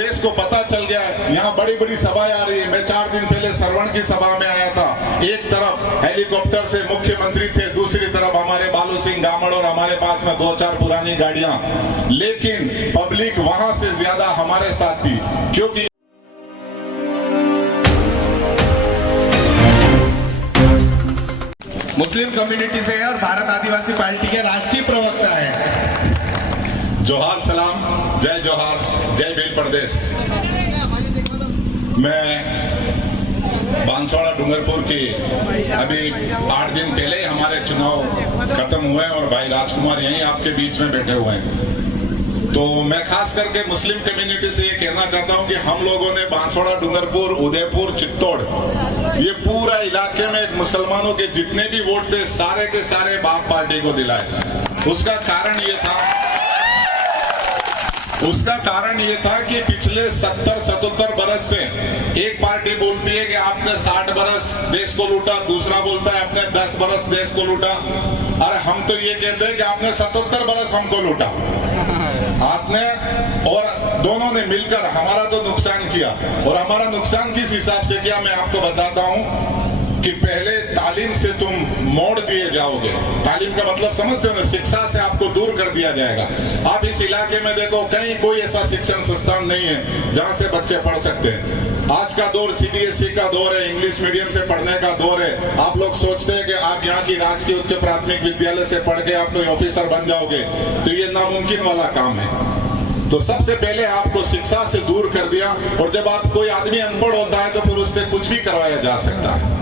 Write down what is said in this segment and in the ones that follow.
देश को पता चल गया है। यहाँ बड़ी बड़ी सभाएं आ रही है। मैं 4 दिन पहले सरवण की सभा में आया था। एक तरफ हेलीकॉप्टर से मुख्यमंत्री थे, दूसरी तरफ हमारे बालू सिंह गामड़ और हमारे पास में 2-4 पुरानी गाड़ियां, लेकिन पब्लिक वहां से ज्यादा हमारे साथ थी, क्योंकि मुस्लिम कम्युनिटी से है और भारत आदिवासी पार्टी के राष्ट्रीय प्रवक्ता है। जोहार सलाम, जय जोहार, जय भील प्रदेश। मैं बांसवाड़ा डूंगरपुर की अभी 8 दिन पहले ही हमारे चुनाव खत्म हुए और भाई राजकुमार यहीं आपके बीच में बैठे हुए हैं। तो मैं खास करके मुस्लिम कम्युनिटी से ये कहना चाहता हूं कि हम लोगों ने बांसवाड़ा, डूंगरपुर, उदयपुर, चित्तौड़, ये पूरा इलाके में मुसलमानों के जितने भी वोट थे सारे के सारे बाप पार्टी को दिलाए। उसका कारण ये था कि पिछले 70-77 बरस से एक पार्टी बोलती है कि आपने 60 बरस देश को लूटा, दूसरा बोलता है आपने 10 बरस देश को लूटा। अरे हम तो ये कहते हैं कि आपने 77 बरस हमको लूटा, आपने, और दोनों ने मिलकर हमारा तो नुकसान किया। और हमारा नुकसान किस हिसाब से किया मैं आपको बताता हूं कि पहले तालीम से तुम मोड़ दिए जाओगे। तालीम का मतलब समझते हो ना, शिक्षा से आपको दूर कर दिया जाएगा। आप इस इलाके में देखो, कहीं कोई ऐसा शिक्षण संस्थान नहीं है जहां से बच्चे पढ़ सकते हैं। आज का दौर सीबीएसई का दौर है, इंग्लिश मीडियम से पढ़ने का दौर है। आप लोग सोचते हैं कि आप यहाँ की राजकीय उच्च प्राथमिक विद्यालय से पढ़ के आप कोई ऑफिसर बन जाओगे, तो ये नामुमकिन वाला काम है। तो सबसे पहले आपको शिक्षा से दूर कर दिया। और जब आप कोई आदमी अनपढ़ होता है तो फिर उससे कुछ भी करवाया जा सकता है।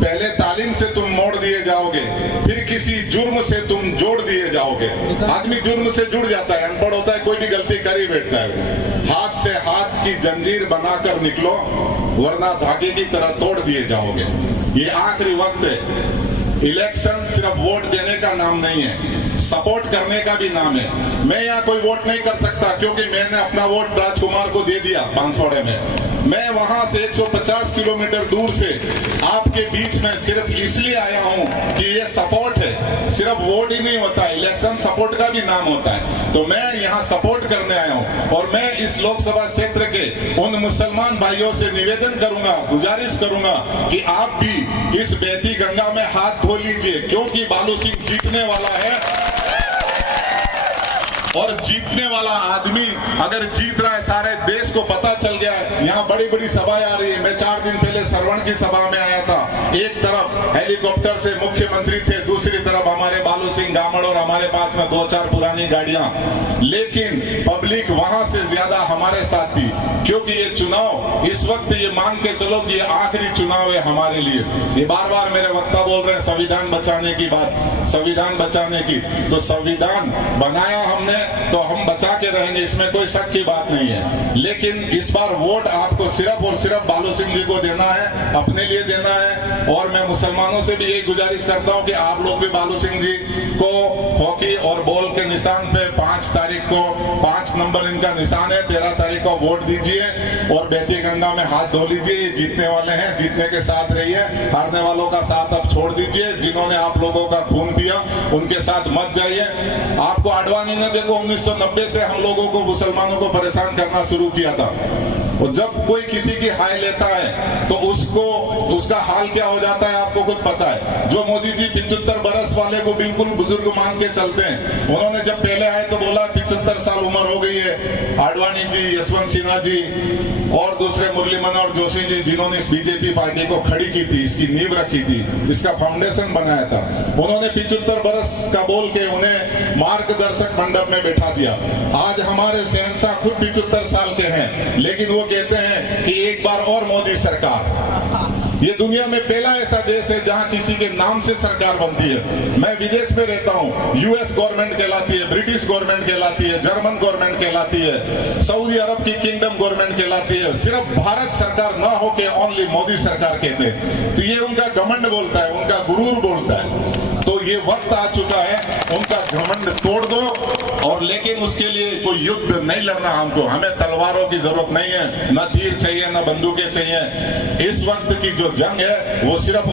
पहले तालीम से तुम मोड़ दिए जाओगे, फिर किसी जुर्म से तुम जोड़ दिए जाओगे। आदमी जुर्म से जुड़ जाता है, अनपढ़ होता है, कोई भी गलती कर ही बैठता है। हाथ से हाथ की जंजीर बनाकर निकलो, वरना धागे की तरह तोड़ दिए जाओगे। ये आखिरी वक्त है। इलेक्शन सिर्फ वोट देने का नाम नहीं है, सपोर्ट करने का भी नाम है। मैं यहाँ कोई वोट नहीं कर सकता क्योंकि मैंने अपना वोट राजकुमार को दे दिया बांसवाड़े में। मैं वहां से 150 किलोमीटर दूर से आपके बीच में सिर्फ इसलिए आया हूं कि ये सपोर्ट है। सिर्फ वोट ही नहीं होता, इलेक्शन सपोर्ट का भी नाम होता है। तो मैं यहाँ सपोर्ट करने आया हूं और मैं इस लोकसभा क्षेत्र के उन मुसलमान भाइयों से निवेदन करूंगा, गुजारिश करूंगा कि आप भी इस बहती गंगा में हाथ धो लीजिए, क्योंकि बालू सिंह जीतने वाला है। और जीतने वाला आदमी अगर जीत रहा है, सारे देश को पता चल गया है। यहाँ बड़ी बड़ी सभाएं आ रही है। मैं 4 दिन पहले सरवण की सभा में आया था। एक तरफ हेलीकॉप्टर से मुख्यमंत्री थे, दूसरी तरफ हमारे बालू सिंह गामड़ और हमारे पास में 2-4 पुरानी गाड़ियां, लेकिन पब्लिक वहां से ज्यादा हमारे साथ थी, क्योंकि ये चुनाव इस वक्त ये मान के चलो कि ये आखिरी चुनाव है हमारे लिए। ये बार बार मेरे वक्ता बोल रहे हैं संविधान बचाने की बात, संविधान बचाने की। तो संविधान बनाया हमने तो हम बचा के रहेंगे, इसमें कोई शक की बात नहीं है। लेकिन इस बार वोट आपको सिर्फ और सिर्फ बालू सिंह जी को देना है, अपने लिए देना है। और मैं मुसलमानों से भी यही गुजारिश करता हूं कि आप लोग भी बालू सिंह जी को हॉकी और बॉल के निशान पे 5 तारीख को 5 नंबर इनका निशान है, 13 तारीख को वोट दीजिए और बहती गंगा में हाथ धो लीजिए। ये जीतने वाले हैं, जीतने के साथ रहिए, हारने वालों का साथ अब छोड़ दीजिए। जिन्होंने आप लोगों का खून पिया उनके साथ मत जाइए। आपको आडवाणी ने देखो 1990 से हम लोगों को, मुसलमानों को परेशान करना शुरू किया था। और जब कोई किसी की हाय लेता है तो उसका हाल क्या हो जाता है आपको खुद पता है। जो मोदी जी 75 बरस वाले को बिल्कुल बुजुर्ग मान के चलते हैं, उन्होंने जब पहले आए तो बोला 75 साल उम्र हो गई है। आडवाणी जी, यशवंत सिन्हा जी और दूसरे मुरली मनोहर जोशी जी, जिन्होंने इस बीजेपी पार्टी को खड़ी की थी, इसकी नींव रखी थी, इसका फाउंडेशन बनाया था, उन्होंने 75 बरस का बोल के उन्हें मार्गदर्शक मंडप में बैठा दिया। आज हमारे शहंशाह खुद 75 साल के हैं, लेकिन वो कहते हैं कि एक बार और मोदी सरकार। ये दुनिया में पहला ऐसा देश है जहां किसी के नाम से सरकार बनती है। मैं विदेश में रहता हूं, यूएस गवर्नमेंट कहलाती है, ब्रिटिश गवर्नमेंट कहलाती है, जर्मन गवर्नमेंट कहलाती है, सऊदी अरब की किंगडम गवर्नमेंट कहलाती है। सिर्फ भारत सरकार ना हो के ओनली मोदी सरकार कहते हैं। तो ये उनका घमंड बोलता है, उनका गुरूर बोलता है। तो ये वक्त आ चुका है, उनका घमंड तोड़ दो। और लेकिन उसके लिए कोई युद्ध नहीं लड़ना हमको, हमें तलवारों की जरूरत नहीं है, न तीर चाहिए न बंदूकें चाहिए। इस वक्त की जो जंग है वो सिर्फ